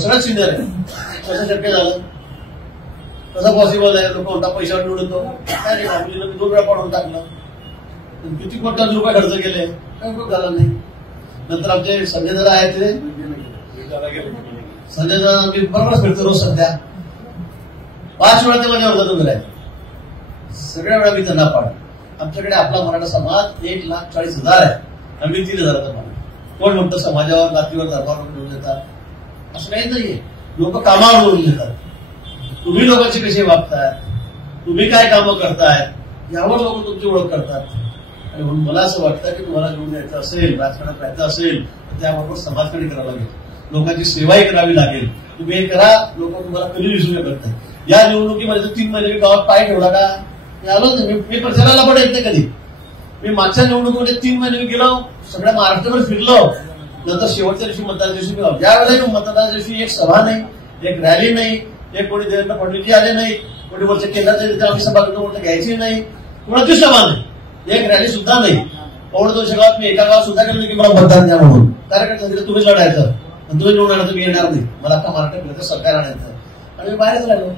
सगळ्यात सिनियर आहे. कसं शक्य झालं? कसं पॉसिबल आहे? लोक म्हणता पैशावर निवडतो. काय रे बाबूजीला 2 वेळा पडून टाकलं. किती कोट्यात रुपये खर्च केले, काय उपयोग झाला नाही. नंतर आमचे संजय दादा आहेत ते, संजय दादा मी बरोबरच भेटतो रोज सध्या. 5 वेळा ते माझ्यावर जातो गेलाय. सगळ्या वेळा मी त्यांना पाड. आमच्याकडे आपला मराठा समाज 1,40,000 आहे. आम्ही 3,000चा मान. कोण म्हणतं समाजावर जातीवर धर्मावर निवडून देतात, असं काही नाहीये. लोक कामावर निवडून देतात. तुम्ही लोकांची कशी वागताय, तुम्ही काय कामं करताय, यावर लोक तुमची ओळख करतात. आणि म्हणून मला असं वाटतं की तुम्हाला निवडून यायचं असेल, राजकारणात राहायचं असेल तर त्याबरोबर समाजकार्य करावं लागेल, लोकांची सेवाही करावी लागेल. तुम्ही हे करा, लोक तुम्हाला कधी विसरू शकत नाही. या निवडणुकीमध्ये 3 महिने मी गावात पाय ठेवला का? मी आलोच नाही. मी प्रचाराला पण येत नाही कधी. मी मागच्या निवडणुकीमध्ये 3 महिने मी गेलो, सगळ्या महाराष्ट्रभर फिरलो. नंतर शेवटच्या दिवशी मतदान दिवशी मी ज्यावेळेला मतदान दिवशी एक सभा नाही, एक रॅली नाही, एक कोणी देवेंद्र फडणवीसजी आले नाही, कोणी वरच्या केंद्राच्या तिथे आम्ही सभा घ्यायची नाही, कोणाची सभा नाही, एक रॅली सुद्धा नाही. 200 गावात मी एका गावात सुद्धा गेलो की मला मतदान द्या म्हणून. कार्यकर्ते तुम्हीच लढायचं, तुम्ही निवडून आणायचं, मी येणार नाही. मला आता महाराष्ट्र सरकार आणायचं आणि मी बाहेरच राहिलो.